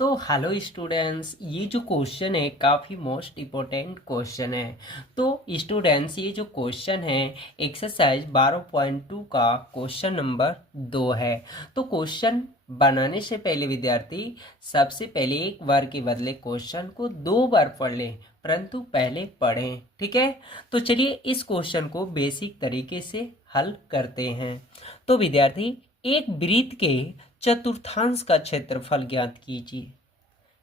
तो hello students, ये जो क्वेश्चन है काफ़ी मोस्ट इम्पोर्टेंट क्वेश्चन है। तो स्टूडेंट्स, ये जो क्वेश्चन है एक्सरसाइज 12.2 का क्वेश्चन नंबर 2 है। तो क्वेश्चन बनाने से पहले विद्यार्थी सबसे पहले एक बार के बदले क्वेश्चन को 2 बार पढ़ लें, परंतु पहले पढ़ें। ठीक है, तो चलिए इस क्वेश्चन को बेसिक तरीके से हल करते हैं। तो विद्यार्थी, एक वृत्त के चतुर्थांश का क्षेत्रफल ज्ञात कीजिए।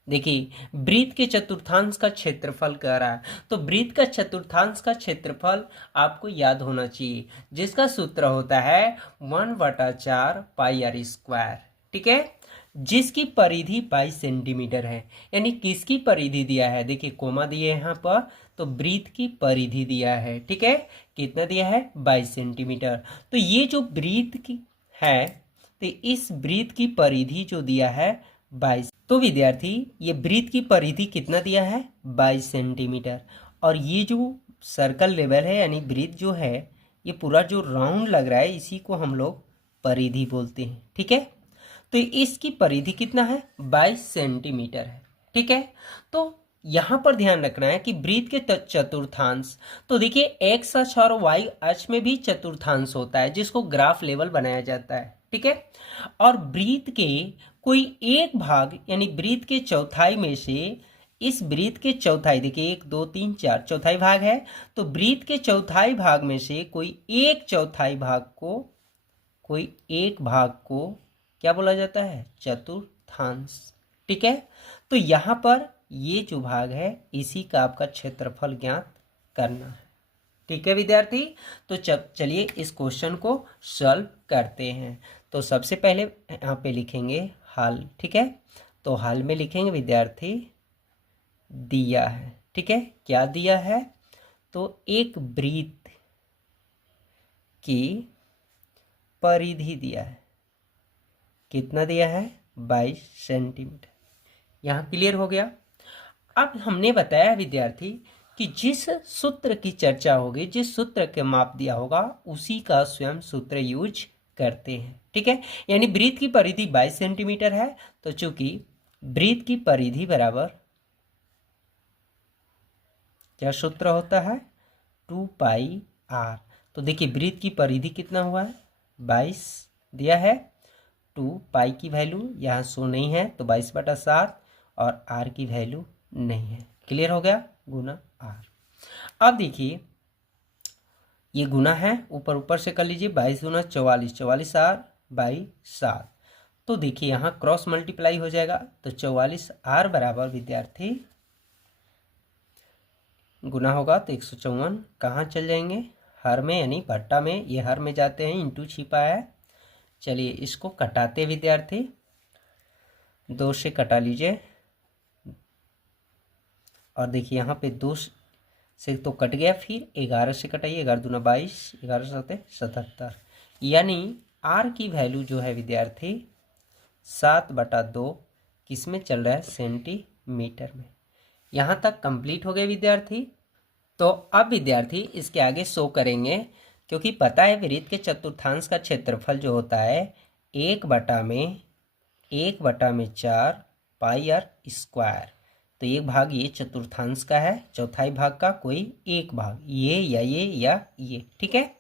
देखिए, वृत्त के चतुर्थांश का क्षेत्रफल कह रहा है, तो वृत्त का चतुर्थांश का क्षेत्रफल आपको याद होना चाहिए, जिसका सूत्र होता है 1/4 पाई आर स्क्वायर। ठीक है, जिसकी परिधि 22 सेंटीमीटर है। यानी किसकी परिधि दिया है, देखिए कोमा दिए यहाँ पर, तो वृत्त की परिधि दिया है। ठीक है, कितना दिया है, 22 सेंटीमीटर। तो ये जो वृत्त की है, तो इस वृत्त की परिधि जो दिया है 22। तो विद्यार्थी, ये वृत्त की परिधि कितना दिया है, 22 सेंटीमीटर। और ये जो सर्कल लेवल है, यानी वृत्त जो है, ये पूरा जो राउंड लग रहा है, इसी को हम लोग परिधि बोलते हैं। ठीक है, तो इसकी परिधि कितना है, 22 सेंटीमीटर है। ठीक है, तो यहाँ पर ध्यान रखना है कि वृत्त के चतुर्थांश, तो देखिए एक्स अक्ष और वाई अक्ष में भी चतुर्थांश होता है, जिसको ग्राफ लेवल बनाया जाता है। ठीक है, और वृत्त के कोई एक भाग, यानी वृत्त के चौथाई में से, इस वृत्त के चौथाई, देखिए 1 2 3 4 चौथाई भाग है, तो वृत्त के चौथाई भाग में से कोई एक चौथाई भाग को, कोई एक भाग को क्या बोला जाता है, चतुर्थांश। ठीक है, तो यहाँ पर ये जो भाग है, इसी का आपका क्षेत्रफल ज्ञात करना है। ठीक है विद्यार्थी, तो चलिए इस क्वेश्चन को सॉल्व करते हैं। तो सबसे पहले यहाँ पे लिखेंगे हल। ठीक है, तो हल में लिखेंगे विद्यार्थी दिया है। ठीक है, क्या दिया है, तो एक वृत्त की परिधि दिया है, कितना दिया है, 22 सेंटीमीटर। यहाँ क्लियर हो गया। अब हमने बताया विद्यार्थी कि जिस सूत्र की चर्चा होगी, जिस सूत्र के माप दिया होगा, उसी का स्वयं सूत्र यूज करते हैं। ठीक है, यानी वृत्त की परिधि 22 सेंटीमीटर है, तो चूंकि वृत्त की परिधि बराबर क्या सूत्र होता है, 2 पाई आर। तो देखिए वृत्त की परिधि कितना हुआ है, 22 दिया है, 2 पाई की वैल्यू यहाँ शो नहीं है, तो 22/7, और आर की वैल्यू नहीं है। क्लियर हो गया, गुना आर। अब देखिए ये गुना है, ऊपर ऊपर से कर लीजिए, 22 गुना 44, 44 आर बाई 7। तो देखिए यहाँ क्रॉस मल्टीप्लाई हो जाएगा, तो 44 आर बराबर विद्यार्थी गुना होगा तो 154 कहाँ चल जाएंगे, हर में, यानी भट्टा में, ये हर में जाते हैं, इंटू छिपा है। चलिए इसको कटाते विद्यार्थी, 2 से कटा लीजिए, और देखिए यहाँ पे 2 से तो कट गया, फिर 11 से कटाइए, 11 दूना 22, 11 7 77, यानी आर की वैल्यू जो है विद्यार्थी 7/2 किस में चल रहा है, सेंटीमीटर में। यहाँ तक कंप्लीट हो गए विद्यार्थी। तो अब विद्यार्थी इसके आगे शो करेंगे, क्योंकि पता है वृत्त के चतुर्थांश का क्षेत्रफल जो होता है 1/4 पाई आर स्क्वायर। तो एक भाग ये चतुर्थांश का है, चौथाई भाग का कोई एक भाग, ये या ये या ये। ठीक है,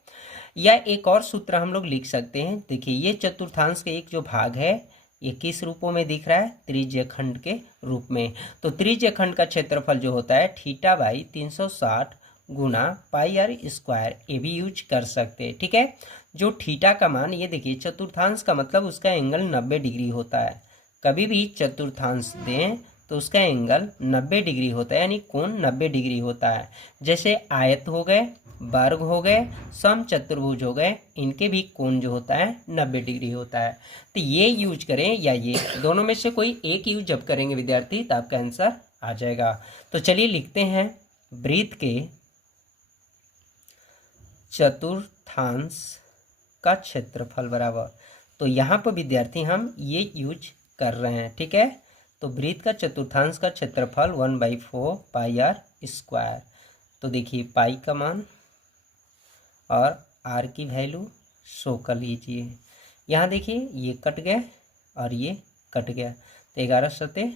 या एक और सूत्र हम लोग लिख सकते हैं। देखिए ये चतुर्थांश का एक जो भाग है, ये किस रूपों में दिख रहा है, त्रिज्य खंड के रूप में। तो त्रिज्य खंड का क्षेत्रफल जो होता है θ/360 गुना पाई आर स्क्वायर, ये भी यूज कर सकते हैं। ठीक है, जो थीटा का मान, ये देखिए चतुर्थांश का मतलब उसका एंगल 90 डिग्री होता है। कभी भी चतुर्थांश दें तो उसका एंगल 90 डिग्री होता है, यानी कोण 90 डिग्री होता है। जैसे आयत हो गए, वर्ग हो गए, समचतुर्भुज हो गए, इनके भी कोण जो होता है 90 डिग्री होता है। तो ये यूज करें या ये, दोनों में से कोई एक यूज जब करेंगे विद्यार्थी तो आपका आंसर आ जाएगा। तो चलिए लिखते हैं वृत्त के चतुर्थांश का क्षेत्रफल बराबर, तो यहाँ पर विद्यार्थी हम ये यूज कर रहे हैं। ठीक है, तो वृत्त का चतुर्थांश का क्षेत्रफल 1/4 पाई आर स्क्वायर। तो देखिए पाई का मान और आर की वैल्यू शो कर लीजिए। यहाँ देखिए ये कट गया और ये कट गया, तो 11 सते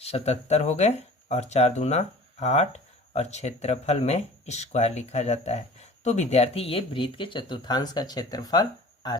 77 हो गए और 4 दूना 8 और क्षेत्रफल में स्क्वायर लिखा जाता है। तो विद्यार्थी ये वृत्त के चतुर्थांश का क्षेत्रफल